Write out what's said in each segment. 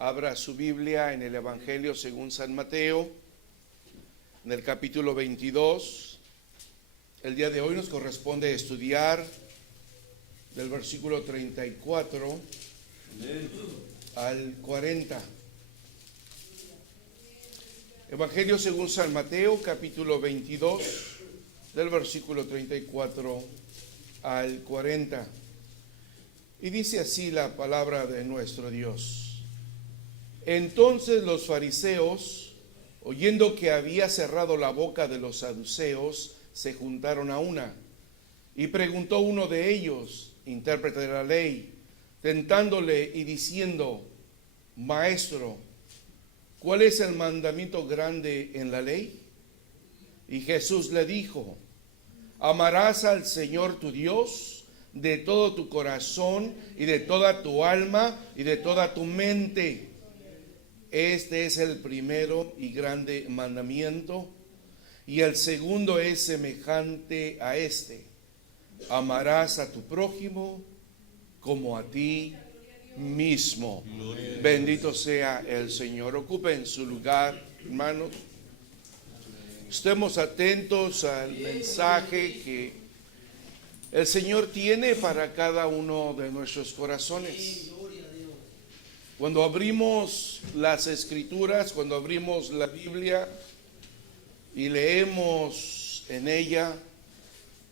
Abra su Biblia en el Evangelio según San Mateo, en el capítulo 22. El día de hoy nos corresponde estudiar del versículo 34 al 40. Evangelio según San Mateo, capítulo 22, del versículo 34 al 40. Y dice así la palabra de nuestro Dios. Entonces los fariseos, oyendo que había cerrado la boca de los saduceos, se juntaron a una. Y preguntó uno de ellos, intérprete de la ley, tentándole y diciendo: Maestro, ¿cuál es el mandamiento grande en la ley? Y Jesús le dijo: amarás al Señor tu Dios de todo tu corazón y de toda tu alma y de toda tu mente. Este es el primero y grande mandamiento, y el segundo es semejante a este: amarás a tu prójimo como a ti mismo. Bendito sea el Señor. Ocupen su lugar, hermanos. Estemos atentos al mensaje que el Señor tiene para cada uno de nuestros corazones. Cuando abrimos las Escrituras, cuando abrimos la Biblia y leemos en ella,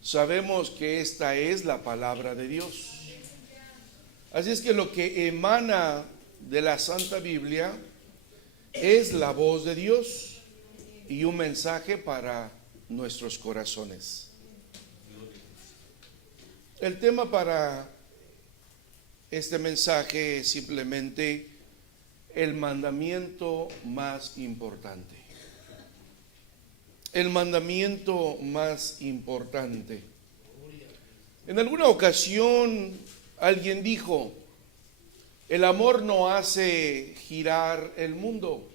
sabemos que esta es la palabra de Dios. Así es que lo que emana de la Santa Biblia es la voz de Dios y un mensaje para nuestros corazones. El tema para este mensaje es simplemente el mandamiento más importante. El mandamiento más importante. En alguna ocasión alguien dijo: el amor no hace girar el mundo,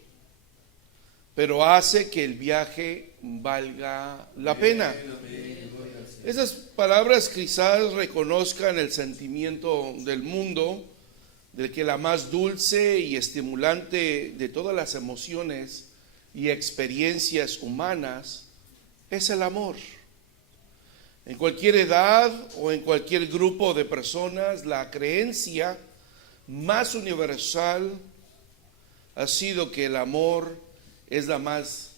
pero hace que el viaje valga la pena. Esas palabras quizás reconozcan el sentimiento del mundo, de que la más dulce y estimulante de todas las emociones y experiencias humanas es el amor. En cualquier edad o en cualquier grupo de personas, la creencia más universal ha sido que el amor es la más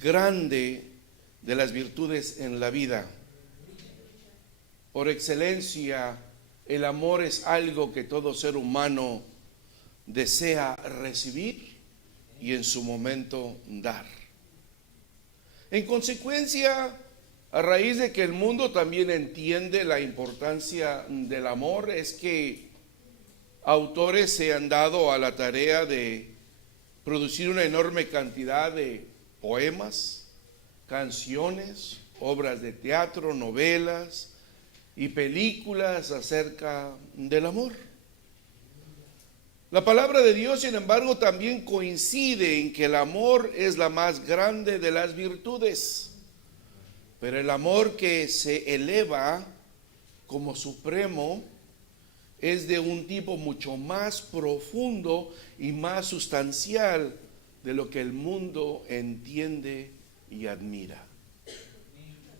grande de las virtudes en la vida. Por excelencia, el amor es algo que todo ser humano desea recibir y en su momento dar. En consecuencia, a raíz de que el mundo también entiende la importancia del amor, es que autores se han dado a la tarea de producir una enorme cantidad de poemas, canciones, obras de teatro, novelas y películas acerca del amor. La palabra de Dios, sin embargo, también coincide en que el amor es la más grande de las virtudes, pero el amor que se eleva como supremo es de un tipo mucho más profundo y más sustancial de lo que el mundo entiende y admira.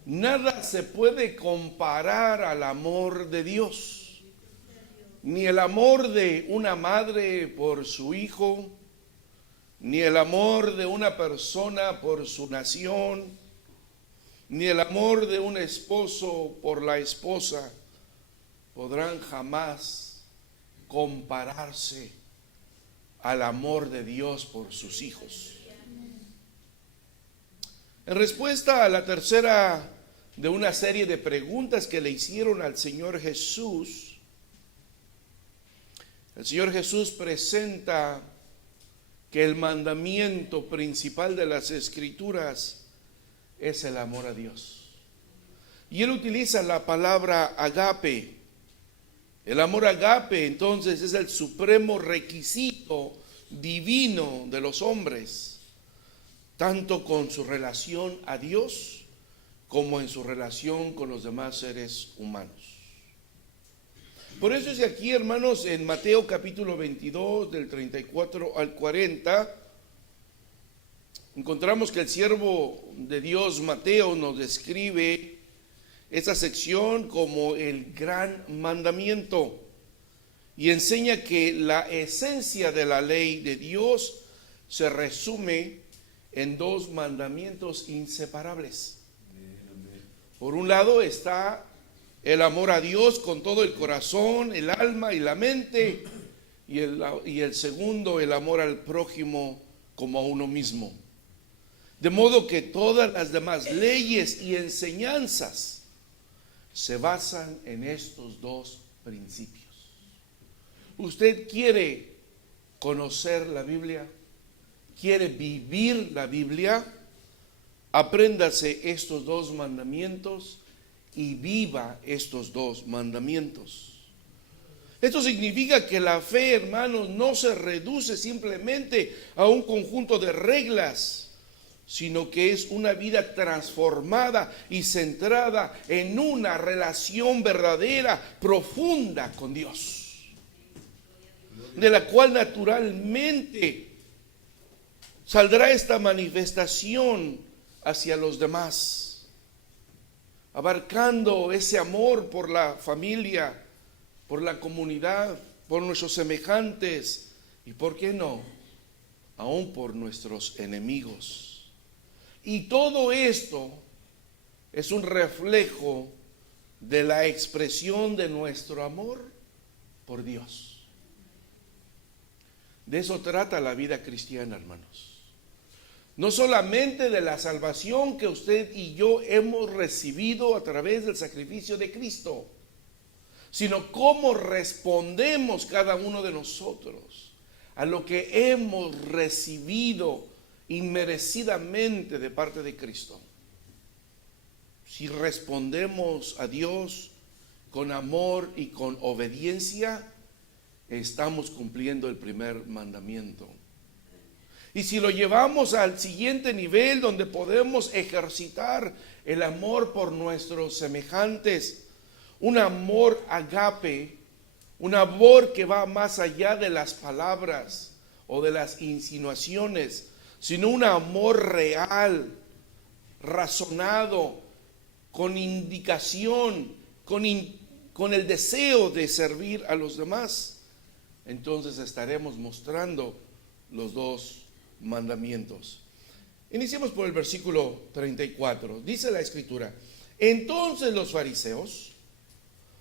Nada se puede comparar al amor de Dios, ni el amor de una madre por su hijo, ni el amor de una persona por su nación, ni el amor de un esposo por la esposa podrán jamás compararse al amor de Dios por sus hijos. En respuesta a la tercera de una serie de preguntas que le hicieron al Señor Jesús, el Señor Jesús presenta que el mandamiento principal de las Escrituras es el amor a Dios. Y él utiliza la palabra agape. El amor agape, entonces, es el supremo requisito divino de los hombres, tanto con su relación a Dios como en su relación con los demás seres humanos. Por eso es que aquí, hermanos, en Mateo capítulo 22, del 34 al 40, encontramos que el siervo de Dios Mateo nos describe esta sección como el gran mandamiento y enseña que la esencia de la ley de Dios se resume en dos mandamientos inseparables. Por un lado está el amor a Dios con todo el corazón, el alma y la mente, y el segundo, el amor al prójimo como a uno mismo. De modo que todas las demás leyes y enseñanzas se basan en estos dos principios. ¿Usted quiere conocer la Biblia? ¿Quiere vivir la Biblia? Apréndase estos dos mandamientos y viva estos dos mandamientos. Esto significa que la fe, hermanos, no se reduce simplemente a un conjunto de reglas, sino que es una vida transformada y centrada en una relación verdadera, profunda con Dios, de la cual naturalmente saldrá esta manifestación hacia los demás, abarcando ese amor por la familia, por la comunidad, por nuestros semejantes y, ¿por qué no?, aún por nuestros enemigos. Y todo esto es un reflejo de la expresión de nuestro amor por Dios. De eso trata la vida cristiana, hermanos. No solamente de la salvación que usted y yo hemos recibido a través del sacrificio de Cristo, sino cómo respondemos cada uno de nosotros a lo que hemos recibido inmerecidamente de parte de Cristo. Si respondemos a Dios con amor y con obediencia, estamos cumpliendo el primer mandamiento. Y si lo llevamos al siguiente nivel, donde podemos ejercitar el amor por nuestros semejantes, un amor agape, un amor que va más allá de las palabras o de las insinuaciones, sino un amor real, razonado, con indicación, con el deseo de servir a los demás, entonces estaremos mostrando los dos mandamientos. Iniciemos por el versículo 34. Dice la Escritura: entonces los fariseos,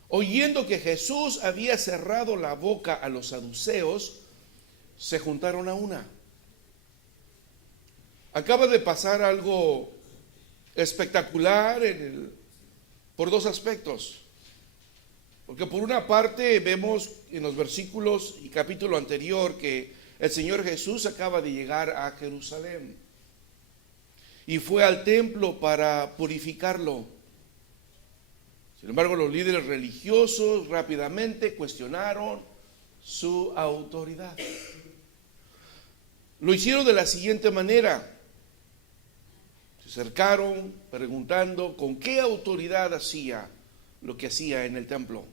oyendo que Jesús había cerrado la boca a los saduceos, se juntaron a una. Acaba de pasar algo espectacular por dos aspectos. Porque por una parte vemos en los versículos y capítulo anterior que el Señor Jesús acaba de llegar a Jerusalén y fue al templo para purificarlo. Sin embargo, los líderes religiosos rápidamente cuestionaron su autoridad. Lo hicieron de la siguiente manera: se acercaron preguntando con qué autoridad hacía lo que hacía en el templo.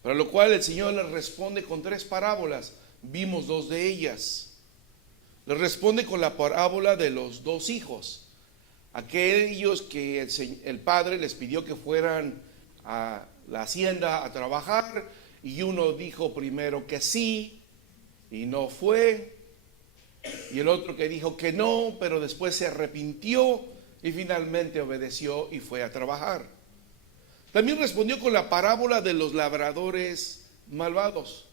Para lo cual el Señor les responde con tres parábolas. Vimos dos de ellas. Les responde con la parábola de los dos hijos, aquellos que el padre les pidió que fueran a la hacienda a trabajar, y uno dijo primero que sí y no fue, y el otro que dijo que no, pero después se arrepintió y finalmente obedeció y fue a trabajar. También respondió con la parábola de los labradores malvados,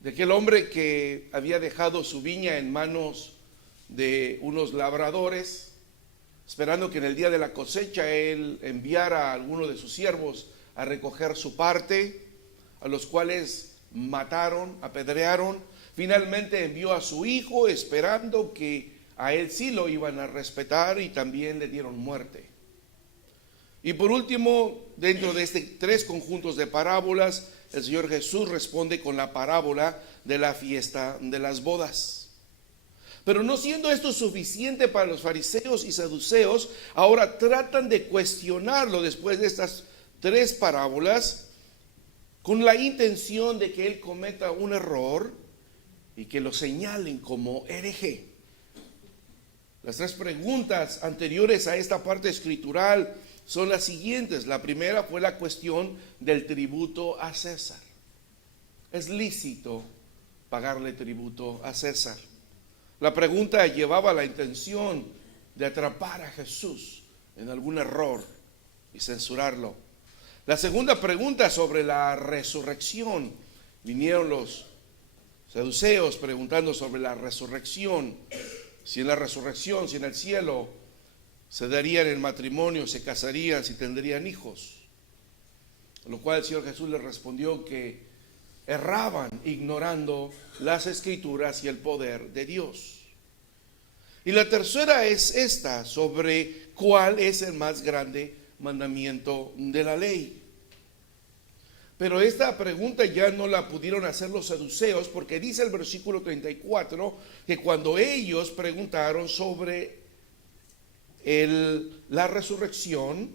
de aquel hombre que había dejado su viña en manos de unos labradores, esperando que en el día de la cosecha él enviara a alguno de sus siervos a recoger su parte, a los cuales mataron, apedrearon. Finalmente envió a su hijo, esperando que a él sí lo iban a respetar, y también le dieron muerte. Y por último, dentro de tres conjuntos de parábolas, el Señor Jesús responde con la parábola de la fiesta de las bodas. Pero no siendo esto suficiente para los fariseos y saduceos, ahora tratan de cuestionarlo después de estas tres parábolas, con la intención de que él cometa un error y que lo señalen como hereje. Las tres preguntas anteriores a esta parte escritural son las siguientes. La primera fue la cuestión del tributo a César. ¿Es lícito pagarle tributo a César? La pregunta llevaba la intención de atrapar a Jesús en algún error y censurarlo. La segunda pregunta sobre la resurrección. Vinieron los saduceos preguntando sobre la resurrección. Si en la resurrección, si en el cielo se darían en matrimonio, se casarían, si tendrían hijos. A lo cual el Señor Jesús les respondió que erraban ignorando las escrituras y el poder de Dios. Y la tercera es esta, sobre cuál es el más grande mandamiento de la ley. Pero esta pregunta ya no la pudieron hacer los saduceos, porque dice el versículo 34 que cuando ellos preguntaron sobre la resurrección,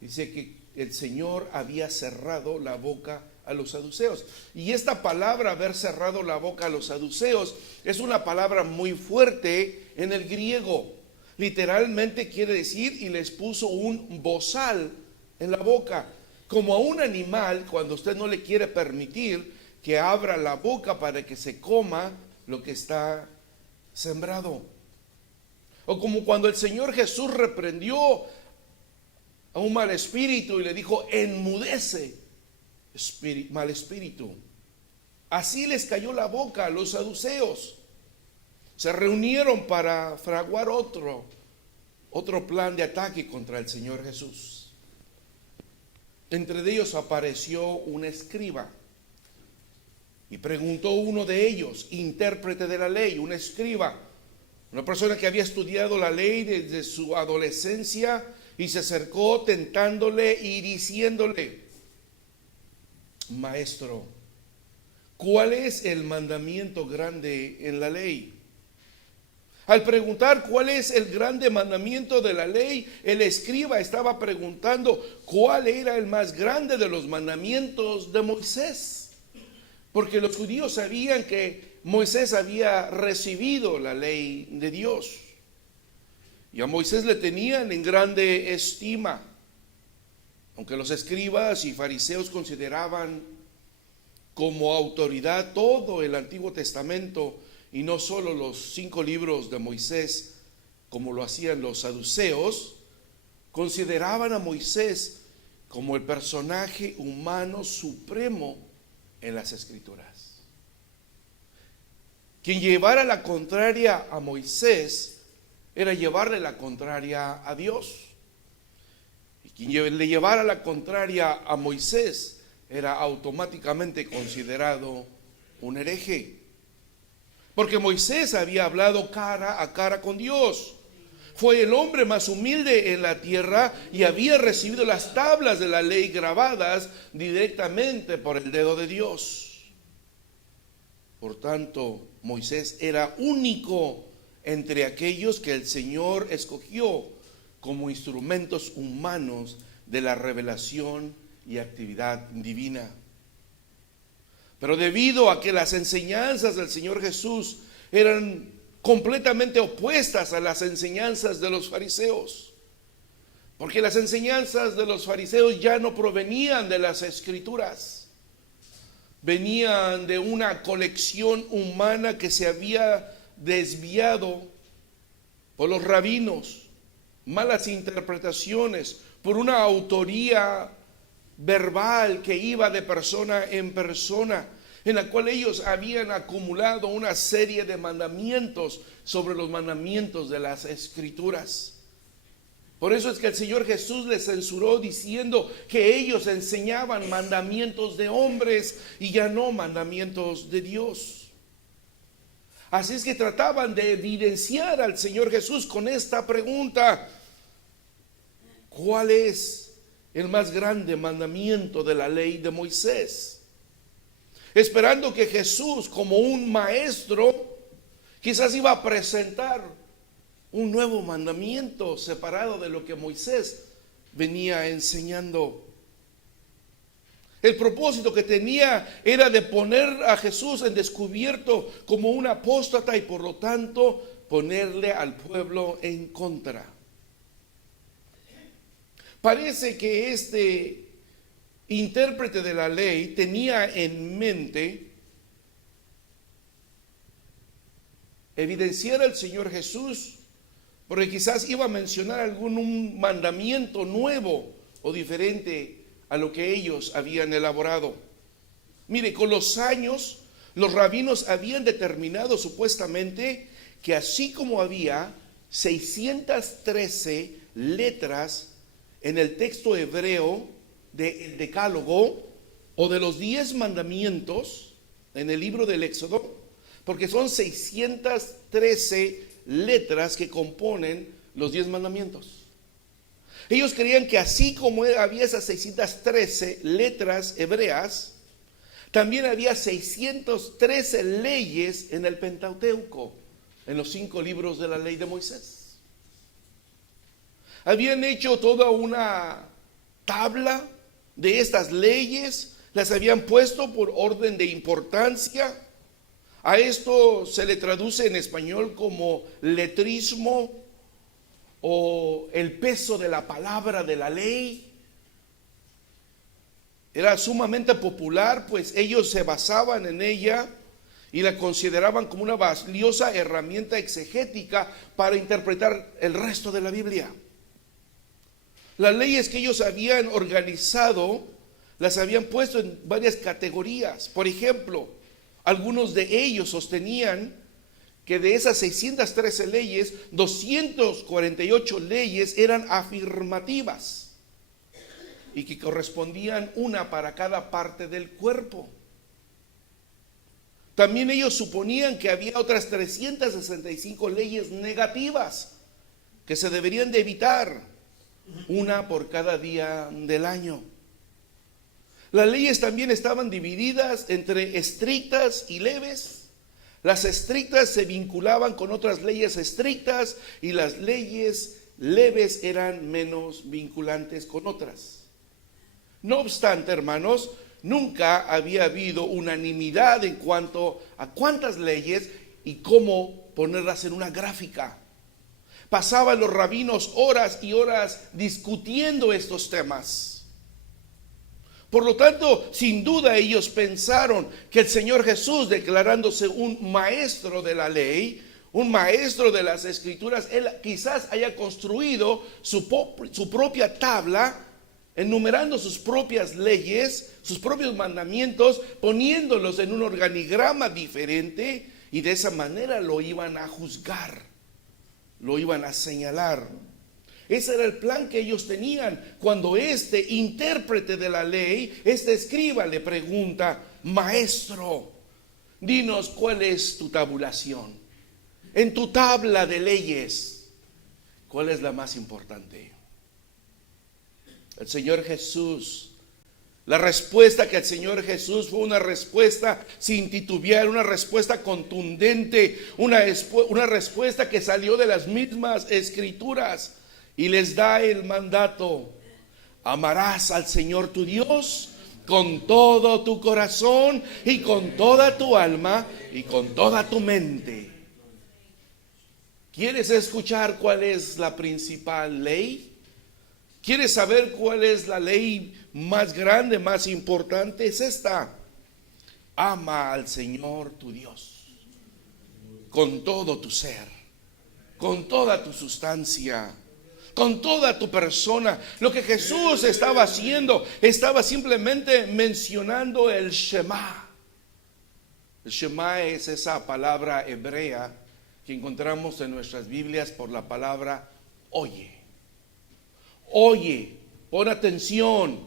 dice que el Señor había cerrado la boca a los saduceos. Y esta palabra, haber cerrado la boca a los saduceos, es una palabra muy fuerte en el griego. Literalmente quiere decir, y les puso un bozal en la boca, como a un animal cuando usted no le quiere permitir que abra la boca para que se coma lo que está sembrado. O como cuando el Señor Jesús reprendió a un mal espíritu y le dijo: enmudece, mal espíritu. Así les cayó la boca a los saduceos. Se reunieron para fraguar otro plan de ataque contra el Señor Jesús. Entre ellos apareció un escriba y preguntó uno de ellos, intérprete de la ley, un escriba, una persona que había estudiado la ley desde su adolescencia, y se acercó tentándole y diciéndole: Maestro, ¿cuál es el mandamiento grande en la ley? Al preguntar cuál es el grande mandamiento de la ley, el escriba estaba preguntando cuál era el más grande de los mandamientos de Moisés. Porque los judíos sabían que Moisés había recibido la ley de Dios. Y a Moisés le tenían en grande estima. Aunque los escribas y fariseos consideraban como autoridad todo el Antiguo Testamento, y no solo los 5 libros de Moisés, como lo hacían los saduceos, consideraban a Moisés como el personaje humano supremo en las Escrituras. Quien llevara la contraria a Moisés era llevarle la contraria a Dios. Y quien le llevara la contraria a Moisés era automáticamente considerado un hereje. Porque Moisés había hablado cara a cara con Dios. Fue el hombre más humilde en la tierra y había recibido las tablas de la ley grabadas directamente por el dedo de Dios. Por tanto, Moisés era único entre aquellos que el Señor escogió como instrumentos humanos de la revelación y actividad divina. Pero debido a que las enseñanzas del Señor Jesús eran completamente opuestas a las enseñanzas de los fariseos, porque las enseñanzas de los fariseos ya no provenían de las Escrituras, venían de una colección humana que se había desviado por los rabinos, malas interpretaciones, por una autoría verbal que iba de persona en persona, en la cual ellos habían acumulado una serie de mandamientos sobre los mandamientos de las Escrituras. Por eso es que el Señor Jesús les censuró diciendo que ellos enseñaban mandamientos de hombres y ya no mandamientos de Dios. Así es que trataban de evidenciar al Señor Jesús con esta pregunta: ¿cuál es el más grande mandamiento de la ley de Moisés? Esperando que Jesús, como un maestro, quizás iba a presentar un nuevo mandamiento separado de lo que Moisés venía enseñando. El propósito que tenía era de poner a Jesús en descubierto como un apóstata y por lo tanto ponerle al pueblo en contra. Parece que este intérprete de la ley tenía en mente evidenciar al Señor Jesús, porque quizás iba a mencionar algún mandamiento nuevo o diferente a lo que ellos habían elaborado. Mire, con los años, los rabinos habían determinado supuestamente que así como había 613 letras en el texto hebreo del Decálogo o de los 10 mandamientos en el libro del Éxodo, porque son 613 letras que componen los 10 mandamientos. Ellos creían que así como había esas 613 letras hebreas, también había 613 leyes en el Pentateuco, en los 5 libros de la ley de Moisés. Habían hecho toda una tabla de estas leyes, las habían puesto por orden de importancia. A esto se le traduce en español como letrismo o el peso de la palabra de la ley. Era sumamente popular, pues ellos se basaban en ella y la consideraban como una valiosa herramienta exegética para interpretar el resto de la Biblia. Las leyes que ellos habían organizado las habían puesto en varias categorías. Por ejemplo, algunos de ellos sostenían que de esas 613 leyes, 248 leyes eran afirmativas y que correspondían una para cada parte del cuerpo. También ellos suponían que había otras 365 leyes negativas que se deberían de evitar, una por cada día del año. Las leyes también estaban divididas entre estrictas y leves. Las estrictas se vinculaban con otras leyes estrictas y las leyes leves eran menos vinculantes con otras. No obstante, hermanos, nunca había habido unanimidad en cuanto a cuántas leyes y cómo ponerlas en una gráfica. Pasaban los rabinos horas y horas discutiendo estos temas. Por lo tanto, sin duda ellos pensaron que el Señor Jesús, declarándose un maestro de la ley, un maestro de las Escrituras, él quizás haya construido su propia tabla, enumerando sus propias leyes, sus propios mandamientos, poniéndolos en un organigrama diferente, y de esa manera lo iban a juzgar, lo iban a señalar. Ese era el plan que ellos tenían cuando este intérprete de la ley, este escriba, le pregunta: maestro, dinos cuál es tu tabulación. En tu tabla de leyes, ¿cuál es la más importante? El Señor Jesús, la respuesta que el Señor Jesús fue una respuesta sin titubear, una respuesta contundente, una respuesta que salió de las mismas Escrituras. Y les da el mandato: amarás al Señor tu Dios con todo tu corazón y con toda tu alma y con toda tu mente. ¿Quieres escuchar cuál es la principal ley? ¿Quieres saber cuál es la ley más grande, más importante? Es esta: ama al Señor tu Dios con todo tu ser, con toda tu sustancia, con toda tu persona. Lo que Jesús estaba haciendo, estaba simplemente mencionando el Shema. El Shema es esa palabra hebrea que encontramos en nuestras Biblias por la palabra oye. Oye, pon atención,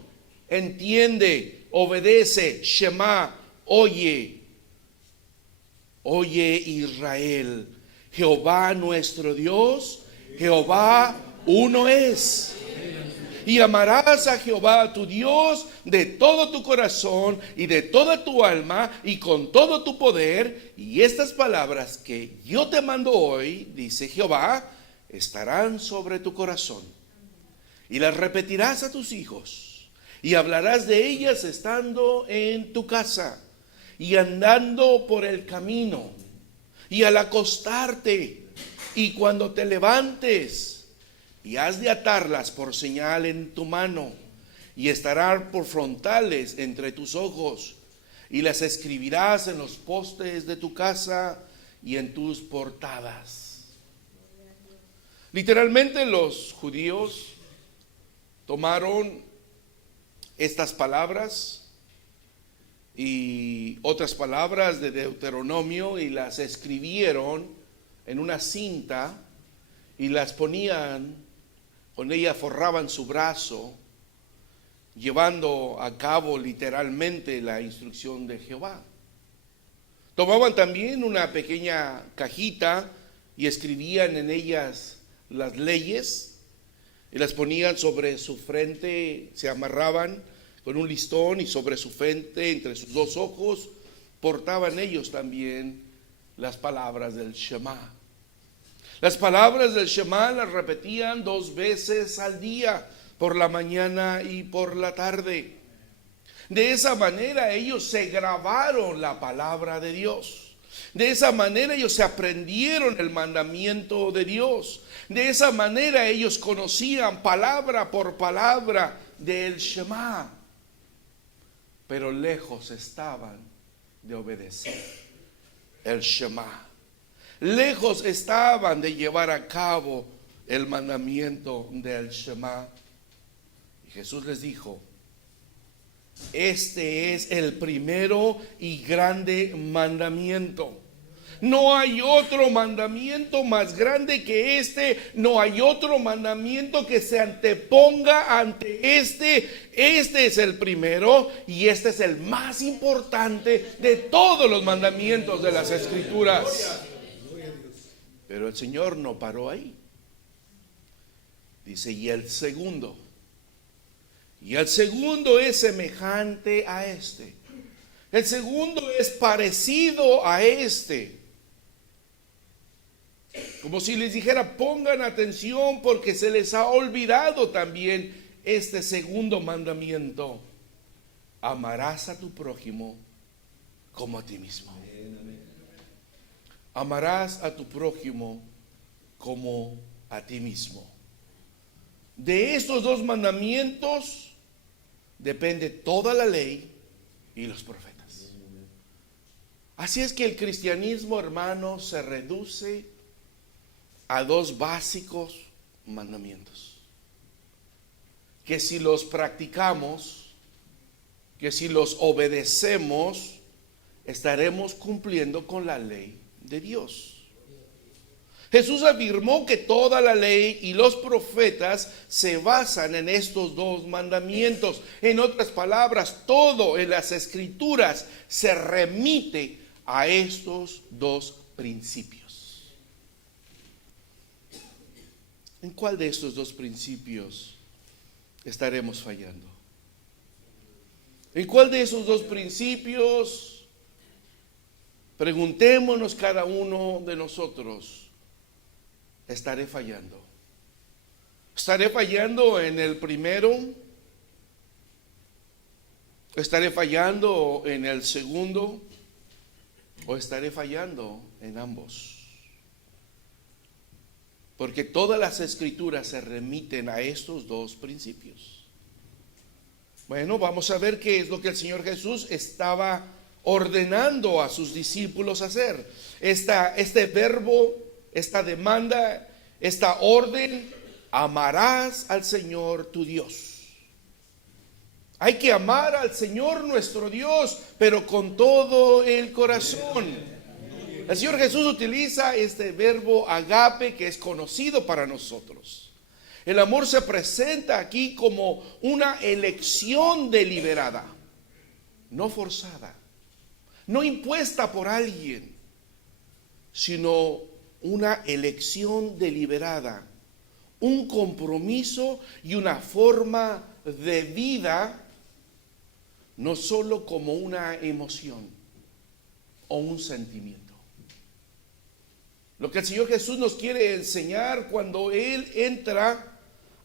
entiende, obedece. Shema, oye. Oye, Israel, Jehová nuestro Dios, Jehová uno es. Y amarás a Jehová tu Dios de todo tu corazón y de toda tu alma y con todo tu poder. Y estas palabras que yo te mando hoy, dice Jehová, estarán sobre tu corazón. Y las repetirás a tus hijos. y hablarás de ellas estando en tu casa y andando por el camino y al acostarte y cuando te levantes, y has de atarlas por señal en tu mano y estarán por frontales entre tus ojos, y las escribirás en los postes de tu casa y en tus portadas. Literalmente los judíos tomaron estas palabras y otras palabras de Deuteronomio y las escribieron en una cinta y las ponían, con ella forraban su brazo, llevando a cabo literalmente la instrucción de Jehová. Tomaban también una pequeña cajita y escribían en ellas las leyes y las ponían sobre su frente, se amarraban con un listón y sobre su frente, entre sus dos ojos, portaban ellos también las palabras del Shema. Las palabras del Shema las repetían 2 veces al día, por la mañana y por la tarde. De esa manera ellos se grabaron la palabra de Dios. De esa manera ellos se aprendieron el mandamiento de Dios. De esa manera ellos conocían palabra por palabra del Shema. Pero lejos estaban de obedecer el Shema. Lejos estaban de llevar a cabo el mandamiento del Shema. Y Jesús les dijo: este es el primero y grande mandamiento. No hay otro mandamiento más grande que este. No hay otro mandamiento que se anteponga ante este. Este es el primero y este es el más importante de todos los mandamientos de las Escrituras. Pero el Señor no paró ahí. Dice: y el segundo. Y el segundo es semejante a este. El segundo es parecido a este. Como si les dijera: pongan atención porque se les ha olvidado también este segundo mandamiento. Amarás a tu prójimo como a ti mismo. Amarás a tu prójimo como a ti mismo. De estos 2 mandamientos depende toda la ley y los profetas. Así es que el cristianismo, hermano, se reduce a 2 básicos mandamientos, que si los practicamos, que si los obedecemos, estaremos cumpliendo con la ley de Dios. Jesús afirmó que toda la ley y los profetas se basan en estos 2 mandamientos. En otras palabras, todo en las Escrituras se remite a estos 2 principios. ¿En cuál de estos 2 principios estaremos fallando? ¿En cuál de esos 2 principios? Preguntémonos cada uno de nosotros. ¿Estaré fallando? ¿Estaré fallando en el primero? ¿Estaré fallando en el segundo? ¿O estaré fallando en ambos? Porque todas las Escrituras se remiten a estos 2 principios. Bueno, vamos a ver qué es lo que el Señor Jesús estaba ordenando a sus discípulos hacer. Este verbo, esta demanda, esta orden: amarás al Señor tu Dios. Hay que amar al Señor nuestro Dios, pero con todo el corazón. El Señor Jesús utiliza este verbo agape, que es conocido para nosotros. El amor se presenta aquí como una elección deliberada, no forzada, no impuesta por alguien, sino una elección deliberada, un compromiso y una forma de vida, no solo como una emoción o un sentimiento. Lo que el Señor Jesús nos quiere enseñar cuando Él entra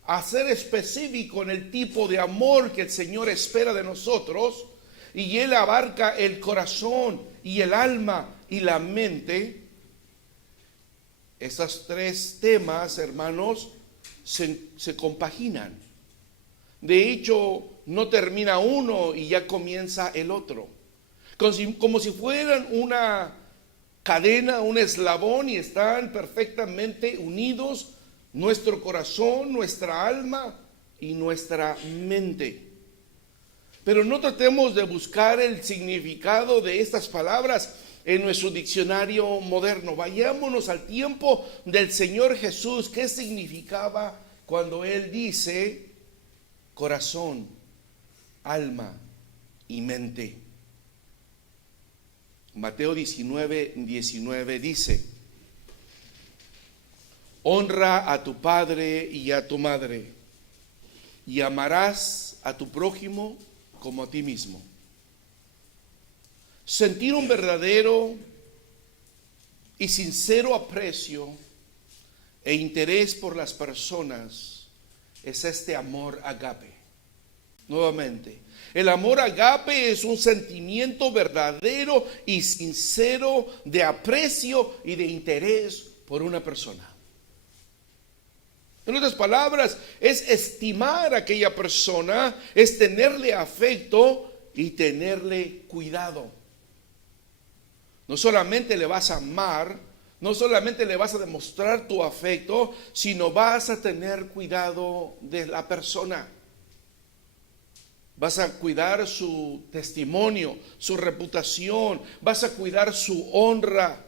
a ser específico en el tipo de amor que el Señor espera de nosotros, y Él abarca el corazón y el alma y la mente. Esos tres temas, hermanos, se compaginan. De hecho, no termina uno y ya comienza el otro. Como si fueran una cadena, un eslabón, y están perfectamente unidos nuestro corazón, nuestra alma y nuestra mente. Pero no tratemos de buscar el significado de estas palabras en nuestro diccionario moderno. Vayámonos al tiempo del Señor Jesús. ¿Qué significaba cuando Él dice corazón, alma y mente? Mateo 19:19 dice: honra a tu padre y a tu madre, y amarás a tu prójimo como a ti mismo. Sentir un verdadero y sincero aprecio e interés por las personas es este amor agape. Nuevamente, el amor agape es un sentimiento verdadero y sincero de aprecio y de interés por una persona. En otras palabras, es estimar a aquella persona, es tenerle afecto y tenerle cuidado. No solamente le vas a amar, no solamente le vas a demostrar tu afecto, sino vas a tener cuidado de la persona. Vas a cuidar su testimonio, su reputación, vas a cuidar su honra,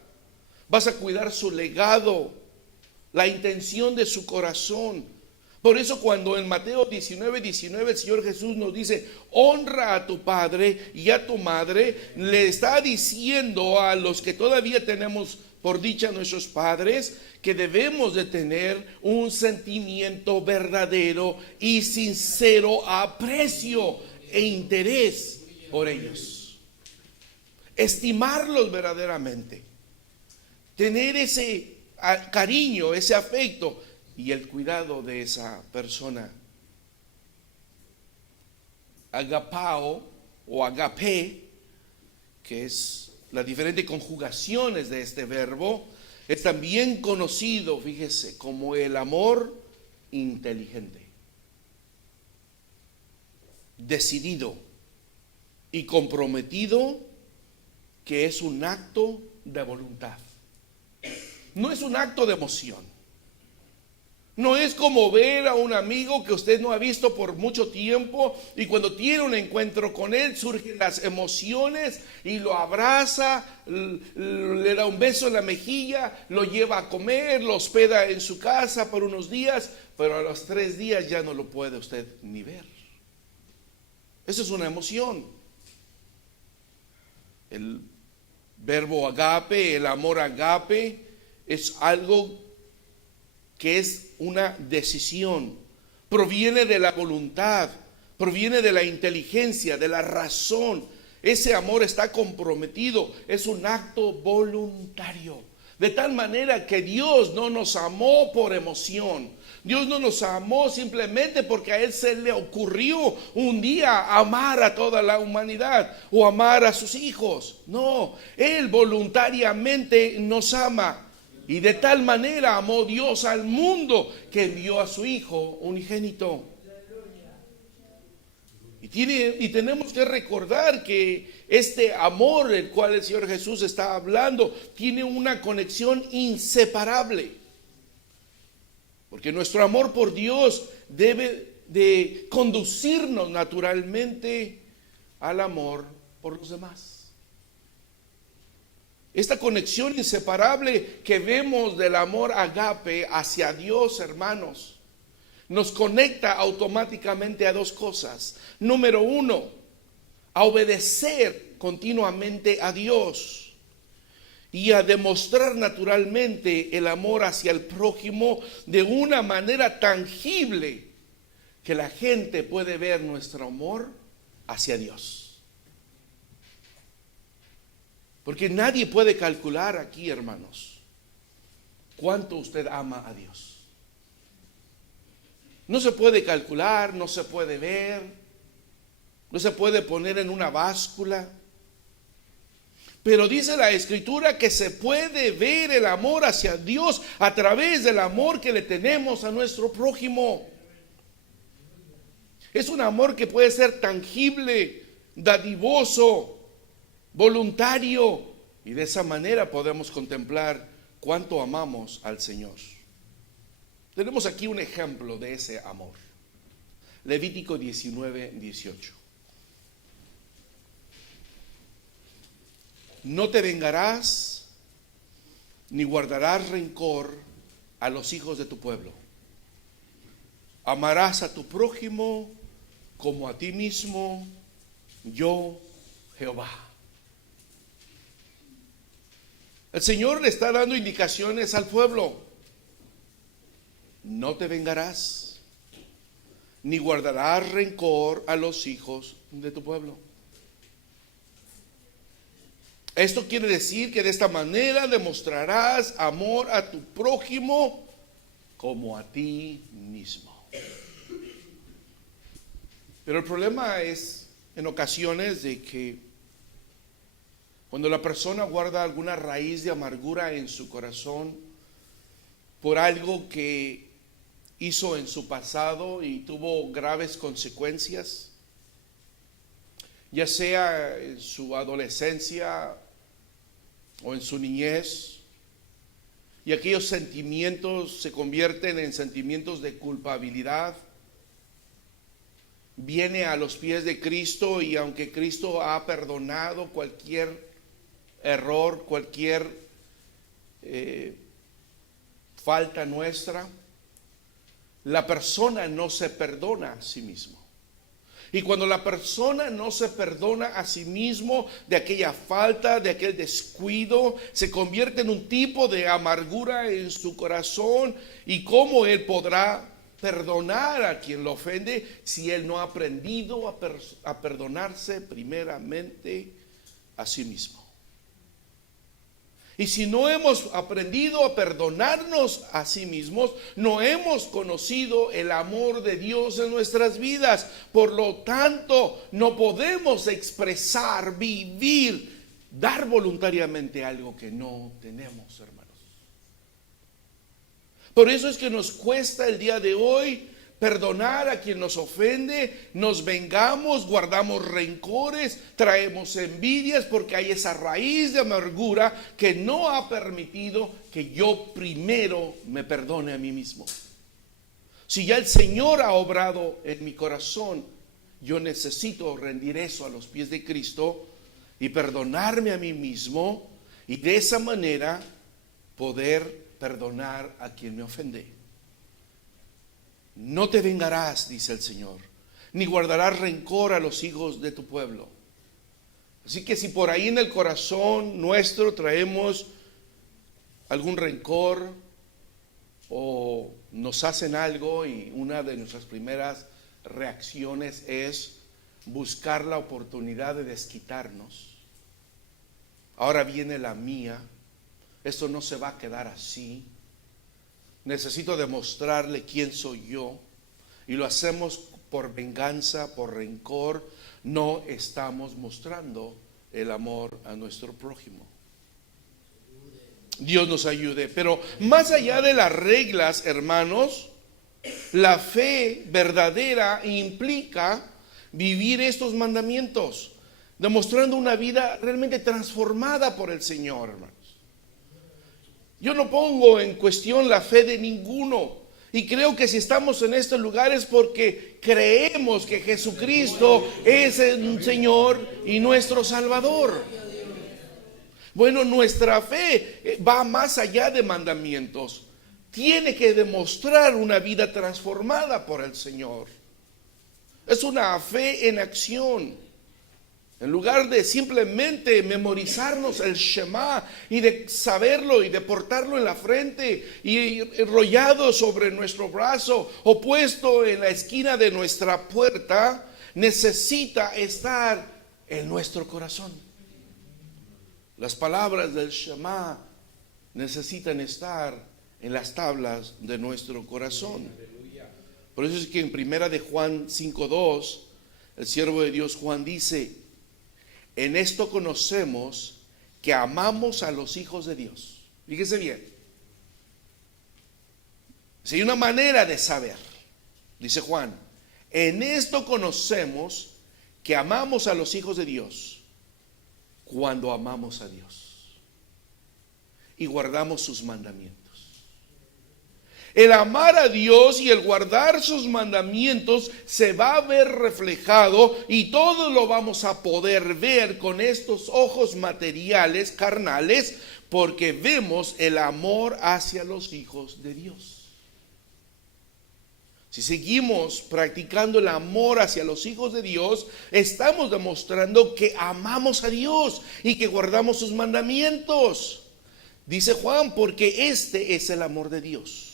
vas a cuidar su legado, la intención de su corazón. Por eso cuando en Mateo 19:19 el Señor Jesús nos dice: honra a tu padre y a tu madre, le está diciendo a los que todavía tenemos por dicha nuestros padres que debemos de tener un sentimiento verdadero y sincero aprecio e interés por ellos. Estimarlos verdaderamente. Tener ese cariño, ese afecto y el cuidado de esa persona. Agapao o agape, que es las diferentes conjugaciones de este verbo, es también conocido, fíjese, como el amor inteligente, decidido y comprometido, que es un acto de voluntad. No es un acto de emoción. No es como ver a un amigo que usted no ha visto por mucho tiempo y cuando tiene un encuentro con él surgen las emociones y lo abraza, le da un beso en la mejilla, lo lleva a comer, lo hospeda en su casa por unos días, pero a los 3 días ya no lo puede usted ni ver. Eso es una emoción. El verbo agape, el amor agape, es algo que es una decisión, proviene de la voluntad, proviene de la inteligencia, de la razón. Ese amor está comprometido, es un acto voluntario. De tal manera que Dios no nos amó por emoción. Dios no nos amó simplemente porque a Él se le ocurrió un día amar a toda la humanidad o amar a sus hijos. No, Él voluntariamente nos ama. Y de tal manera amó Dios al mundo que envió a su Hijo unigénito. Y tenemos que recordar que este amor del cual el Señor Jesús está hablando tiene una conexión inseparable. Porque nuestro amor por Dios debe de conducirnos naturalmente al amor por los demás. Esta conexión inseparable que vemos del amor agape hacia Dios, hermanos, nos conecta automáticamente a 2 cosas. Número 1, a obedecer continuamente a Dios y a demostrar naturalmente el amor hacia el prójimo de una manera tangible que la gente puede ver nuestro amor hacia Dios. Porque nadie puede calcular aquí, hermanos, cuánto usted ama a Dios. No se puede calcular, no se puede ver, no se puede poner en una báscula. Pero dice la Escritura que se puede ver el amor hacia Dios a través del amor que le tenemos a nuestro prójimo. Es un amor que puede ser tangible, dadivoso, voluntario, y de esa manera podemos contemplar cuánto amamos al Señor. Tenemos aquí un ejemplo de ese amor. Levítico 19:18. No te vengarás ni guardarás rencor a los hijos de tu pueblo. Amarás a tu prójimo como a ti mismo, yo Jehová. El Señor le está dando indicaciones al pueblo. No te vengarás ni guardarás rencor a los hijos de tu pueblo. Esto quiere decir que de esta manera demostrarás amor a tu prójimo como a ti mismo. Pero el problema es en ocasiones de que cuando la persona guarda alguna raíz de amargura en su corazón por algo que hizo en su pasado y tuvo graves consecuencias, ya sea en su adolescencia o en su niñez, y aquellos sentimientos se convierten en sentimientos de culpabilidad, viene a los pies de Cristo, y aunque Cristo ha perdonado cualquier error, cualquier falta nuestra, la persona no se perdona a sí mismo. Y cuando la persona no se perdona a sí mismo de aquella falta, de aquel descuido, se convierte en un tipo de amargura en su corazón. ¿Y cómo él podrá perdonar a quien lo ofende si él no ha aprendido a perdonarse primeramente a sí mismo? Y si no hemos aprendido a perdonarnos a sí mismos, no hemos conocido el amor de Dios en nuestras vidas. Por lo tanto, no podemos expresar, vivir, dar voluntariamente algo que no tenemos, hermanos. Por eso es que nos cuesta el día de hoy perdonar a quien nos ofende, nos vengamos, guardamos rencores, traemos envidias, porque hay esa raíz de amargura que no ha permitido que yo primero me perdone a mí mismo. Si ya el Señor ha obrado en mi corazón, yo necesito rendir eso a los pies de Cristo y perdonarme a mí mismo, y de esa manera poder perdonar a quien me ofende. No te vengarás, dice el Señor, ni guardarás rencor a los hijos de tu pueblo. Así que si por ahí en el corazón nuestro traemos algún rencor o nos hacen algo, y una de nuestras primeras reacciones es buscar la oportunidad de desquitarnos. Ahora viene la mía, esto no se va a quedar así. Necesito demostrarle quién soy yo, y lo hacemos por venganza, por rencor. No estamos mostrando el amor a nuestro prójimo. Dios nos ayude. Pero más allá de las reglas, hermanos, la fe verdadera implica vivir estos mandamientos, demostrando una vida realmente transformada por el Señor, hermanos. Yo no pongo en cuestión la fe de ninguno, y creo que si estamos en estos lugares porque creemos que Jesucristo es el Señor y nuestro Salvador. Bueno, nuestra fe va más allá de mandamientos. Tiene que demostrar una vida transformada por el Señor. Es una fe en acción. En lugar de simplemente memorizarnos el Shema y de saberlo y de portarlo en la frente y enrollado sobre nuestro brazo o puesto en la esquina de nuestra puerta, necesita estar en nuestro corazón. Las palabras del Shema necesitan estar en las tablas de nuestro corazón. Por eso es que en primera de Juan 5:2, el siervo de Dios Juan dice: en esto conocemos que amamos a los hijos de Dios. Fíjese bien. Si hay una manera de saber, dice Juan, en esto conocemos que amamos a los hijos de Dios, cuando amamos a Dios y guardamos sus mandamientos. El amar a Dios y el guardar sus mandamientos se va a ver reflejado, y todo lo vamos a poder ver con estos ojos materiales, carnales, porque vemos el amor hacia los hijos de Dios. Si seguimos practicando el amor hacia los hijos de Dios, estamos demostrando que amamos a Dios y que guardamos sus mandamientos. Dice Juan, porque este es el amor de Dios.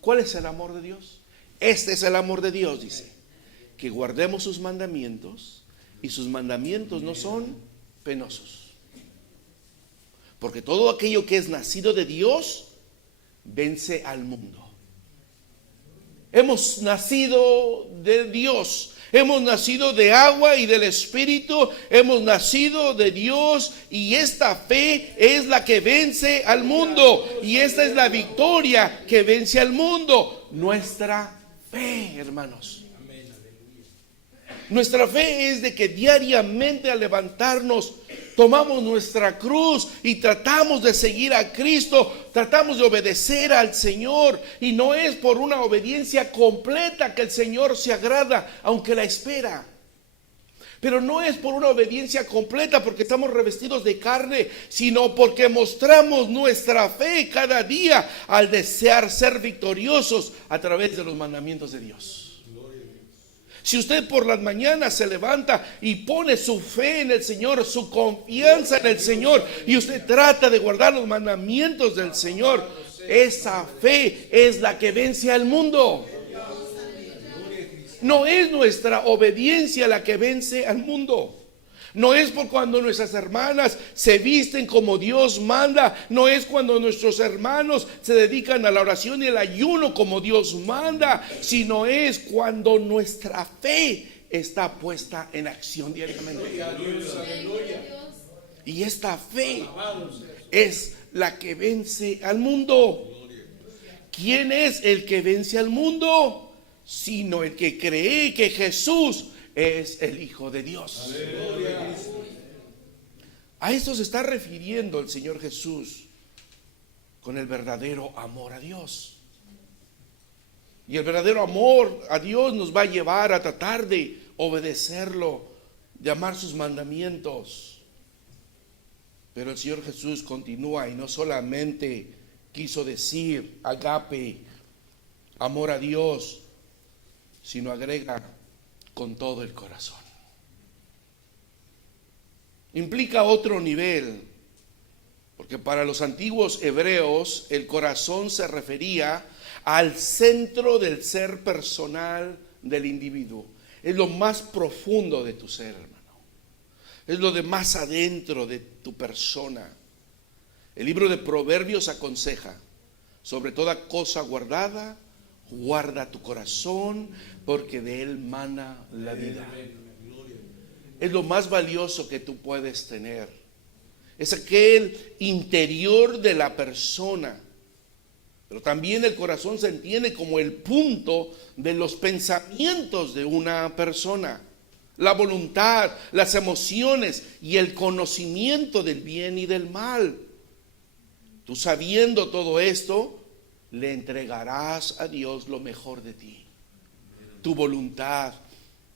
¿Cuál es el amor de Dios? Este es el amor de Dios, dice, que guardemos sus mandamientos, y sus mandamientos no son penosos. Porque todo aquello que es nacido de Dios vence al mundo. Hemos nacido de Dios, hemos nacido de agua y del Espíritu, hemos nacido de Dios, y esta fe es la que vence al mundo, y esta es la victoria que vence al mundo, nuestra fe, hermanos. Nuestra fe es de que diariamente al levantarnos tomamos nuestra cruz y tratamos de seguir a Cristo, tratamos de obedecer al Señor, y no es por una obediencia completa que el Señor se agrada, aunque la espera. Pero no es por una obediencia completa porque estamos revestidos de carne, sino porque mostramos nuestra fe cada día al desear ser victoriosos a través de los mandamientos de Dios. Si usted por las mañanas se levanta y pone su fe en el Señor, su confianza en el Señor, y usted trata de guardar los mandamientos del Señor, esa fe es la que vence al mundo. No es nuestra obediencia la que vence al mundo. No es por cuando nuestras hermanas se visten como Dios manda. No es cuando nuestros hermanos se dedican a la oración y el ayuno como Dios manda. Sino es cuando nuestra fe está puesta en acción diariamente. Y esta fe es la que vence al mundo. ¿Quién es el que vence al mundo? Sino el que cree que Jesús es el Hijo de Dios. A esto se está refiriendo el Señor Jesús con el verdadero amor a Dios. Y el verdadero amor a Dios nos va a llevar a tratar de obedecerlo, de amar sus mandamientos. Pero el Señor Jesús continúa y no solamente quiso decir agape, amor a Dios, sino agrega con todo el corazón. Implica otro nivel, porque para los antiguos hebreos el corazón se refería al centro del ser personal del individuo. Es lo más profundo de tu ser, hermano. Es lo de más adentro de tu persona. El libro de Proverbios aconseja: sobre toda cosa guardada, guarda tu corazón, porque de él mana la vida. Es lo más valioso que tú puedes tener. Es aquel interior de la persona. Pero también el corazón se entiende como el punto de los pensamientos de una persona. La voluntad, las emociones y el conocimiento del bien y del mal. Tú, sabiendo todo esto, le entregarás a Dios lo mejor de ti. Tu voluntad,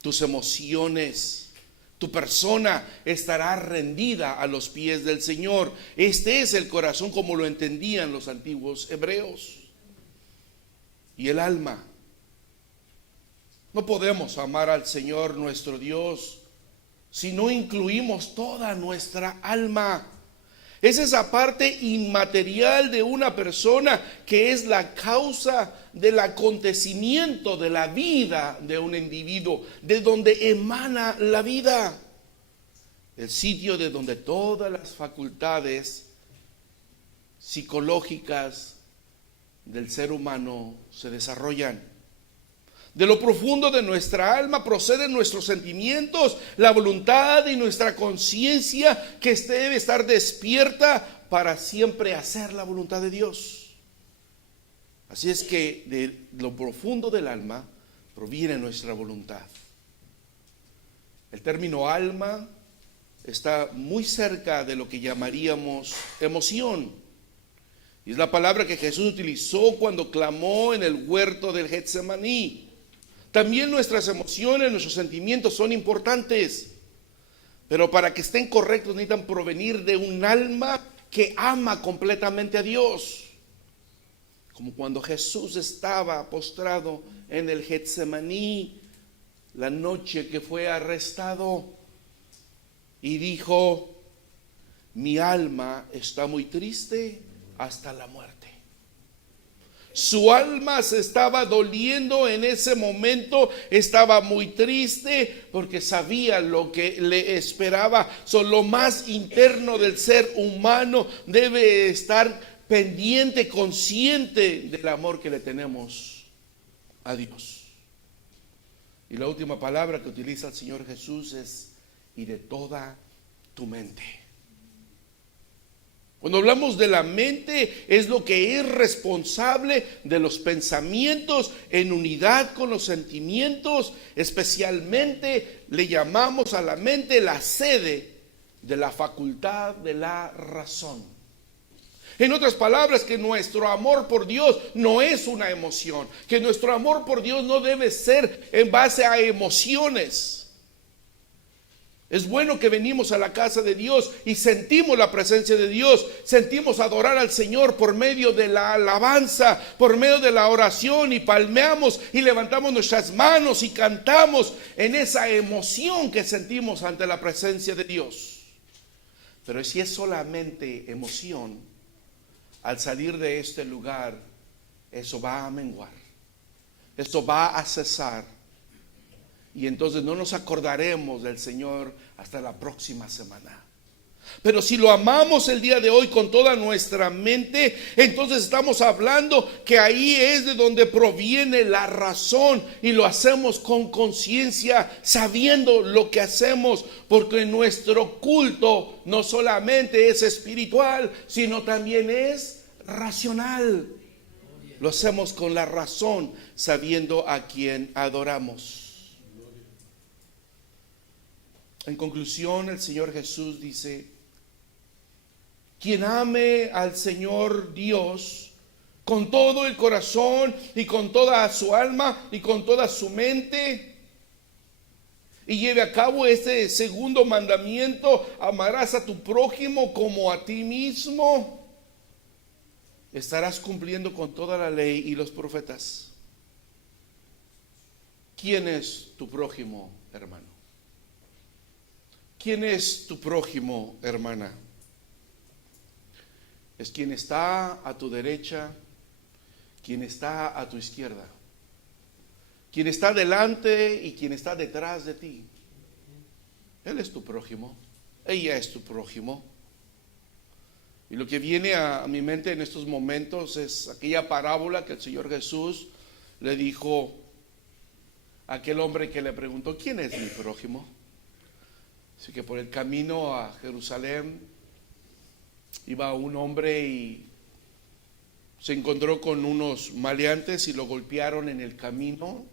tus emociones, tu persona estará rendida a los pies del Señor. Este es el corazón como lo entendían los antiguos hebreos. Y el alma. No podemos amar al Señor nuestro Dios si no incluimos toda nuestra alma. Es esa parte inmaterial de una persona que es la causa del acontecimiento de la vida de un individuo, de donde emana la vida. El sitio de donde todas las facultades psicológicas del ser humano se desarrollan. De lo profundo de nuestra alma proceden nuestros sentimientos, la voluntad y nuestra conciencia que debe estar despierta para siempre hacer la voluntad de Dios. Así es que de lo profundo del alma proviene nuestra voluntad. El término alma está muy cerca de lo que llamaríamos emoción. Y es la palabra que Jesús utilizó cuando clamó en el huerto del Getsemaní. También nuestras emociones, nuestros sentimientos son importantes, pero para que estén correctos necesitan provenir de un alma que ama completamente a Dios. Como cuando Jesús estaba postrado en el Getsemaní la noche que fue arrestado y dijo: mi alma está muy triste hasta la muerte. Su alma se estaba doliendo en ese momento, estaba muy triste porque sabía lo que le esperaba. Lo más interno del ser humano debe estar pendiente, consciente del amor que le tenemos a Dios. Y la última palabra que utiliza el Señor Jesús es: y de toda tu mente. Cuando hablamos de la mente, es lo que es responsable de los pensamientos en unidad con los sentimientos. Especialmente le llamamos a la mente la sede de la facultad de la razón. En otras palabras, que nuestro amor por Dios no es una emoción, que nuestro amor por Dios no debe ser en base a emociones. Es bueno que venimos a la casa de Dios y sentimos la presencia de Dios, sentimos adorar al Señor por medio de la alabanza, por medio de la oración, y palmeamos y levantamos nuestras manos y cantamos en esa emoción que sentimos ante la presencia de Dios. Pero si es solamente emoción, al salir de este lugar, eso va a menguar, eso va a cesar. Y entonces no nos acordaremos del Señor hasta la próxima semana. Pero si lo amamos el día de hoy con toda nuestra mente, entonces estamos hablando que ahí es de donde proviene la razón, y lo hacemos con conciencia, sabiendo lo que hacemos, porque nuestro culto no solamente es espiritual, sino también es racional. Lo hacemos con la razón, sabiendo a quién adoramos. En conclusión, el Señor Jesús dice: quien ame al Señor Dios con todo el corazón y con toda su alma y con toda su mente, y lleve a cabo este segundo mandamiento: amarás a tu prójimo como a ti mismo, estarás cumpliendo con toda la ley y los profetas. ¿Quién es tu prójimo, hermano? ¿Quién es tu prójimo, hermana? Es quien está a tu derecha, quien está a tu izquierda, quien está delante y quien está detrás de ti. Él es tu prójimo, ella es tu prójimo. Y lo que viene a mi mente en estos momentos es aquella parábola que el Señor Jesús le dijo a aquel hombre que le preguntó: ¿quién es mi prójimo? Así que por el camino a Jerusalén iba un hombre y se encontró con unos maleantes y lo golpearon en el camino,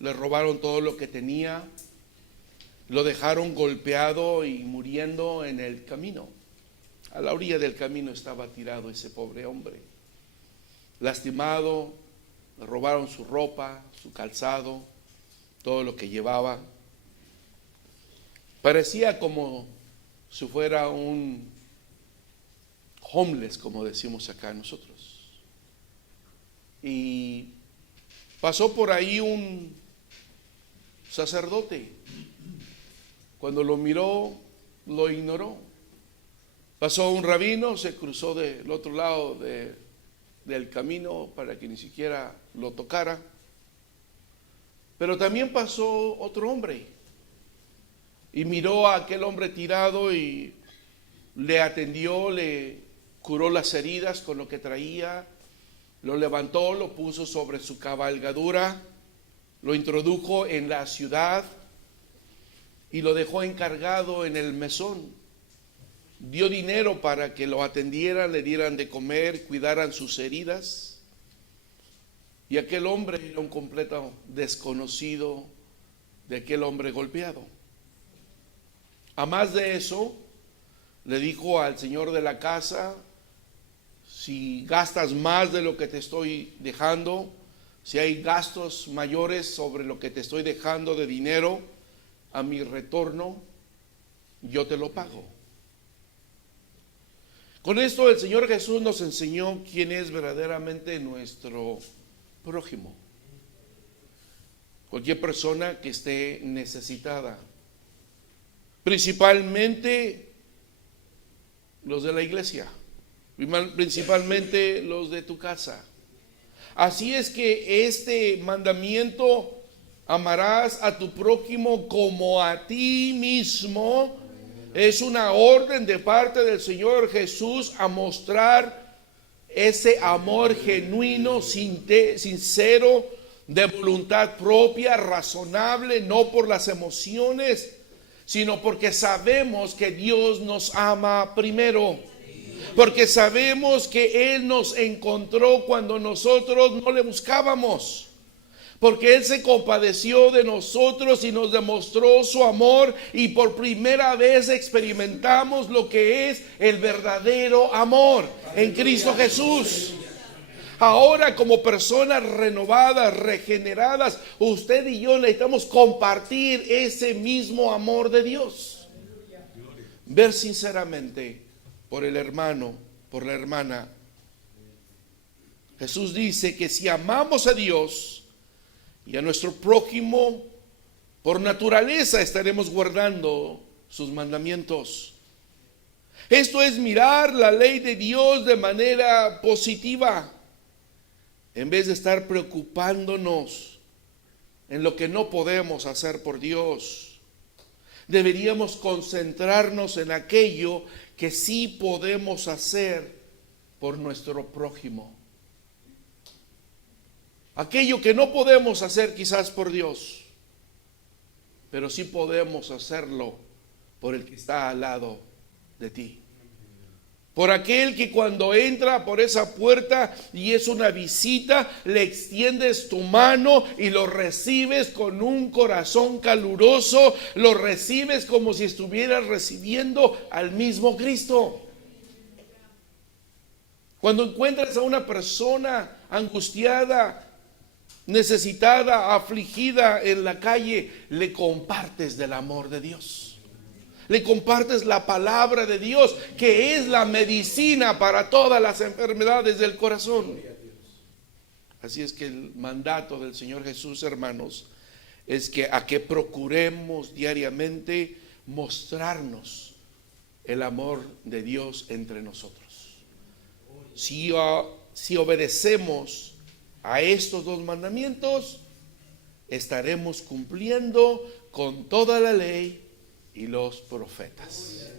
le robaron todo lo que tenía, lo dejaron golpeado y muriendo en el camino. A la orilla del camino estaba tirado ese pobre hombre, lastimado. Le robaron su ropa, su calzado, todo lo que llevaba. Parecía como si fuera un homeless, como decimos acá nosotros. Y pasó por ahí un sacerdote. Cuando lo miró, lo ignoró. Pasó un rabino, se cruzó del otro lado del camino para que ni siquiera lo tocara. Pero también pasó otro hombre y miró a aquel hombre tirado y le atendió, le curó las heridas con lo que traía, lo levantó, lo puso sobre su cabalgadura lo introdujo en la ciudad y lo dejó encargado en el mesón. Dio dinero para que lo atendieran, le dieran de comer, cuidaran sus heridas. Y aquel hombre era un completo desconocido de aquel hombre golpeado. A más de eso, le dijo al señor de la casa: si gastas más de lo que te estoy dejando, si hay gastos mayores sobre lo que te estoy dejando de dinero, a mi retorno, yo te lo pago. Con esto el Señor Jesús nos enseñó quién es verdaderamente nuestro prójimo. Cualquier persona que esté necesitada, principalmente los de la iglesia, principalmente los de tu casa. Así es que este mandamiento, amarás a tu prójimo como a ti mismo, es una orden de parte del Señor Jesús a mostrar ese amor genuino, sincero, de voluntad propia, razonable, no por las emociones, sino porque sabemos que Dios nos ama primero. Porque sabemos que Él nos encontró cuando nosotros no le buscábamos. Porque Él se compadeció de nosotros y nos demostró su amor, y por primera vez experimentamos lo que es el verdadero amor en Cristo Jesús. Ahora, como personas renovadas, regeneradas, usted y yo necesitamos compartir ese mismo amor de Dios. Ver sinceramente por el hermano, por la hermana. Jesús dice que si amamos a Dios y a nuestro prójimo, por naturaleza estaremos guardando sus mandamientos. Esto es mirar la ley de Dios de manera positiva, en vez de estar preocupándonos en lo que no podemos hacer por Dios. Deberíamos concentrarnos en aquello que sí podemos hacer por nuestro prójimo. Aquello que no podemos hacer quizás por Dios, pero sí podemos hacerlo por el que está al lado de ti. Por aquel que cuando entra por esa puerta y es una visita, le extiendes tu mano y lo recibes con un corazón caluroso, lo recibes como si estuvieras recibiendo al mismo Cristo. Cuando encuentras a una persona angustiada, necesitada, afligida en la calle, le compartes del amor de Dios. Le compartes la palabra de Dios, que es la medicina para todas las enfermedades del corazón. Así es que el mandato del Señor Jesús, hermanos, es que procuremos diariamente mostrarnos el amor de Dios entre nosotros. Si obedecemos a estos dos mandamientos, estaremos cumpliendo con toda la ley y los profetas.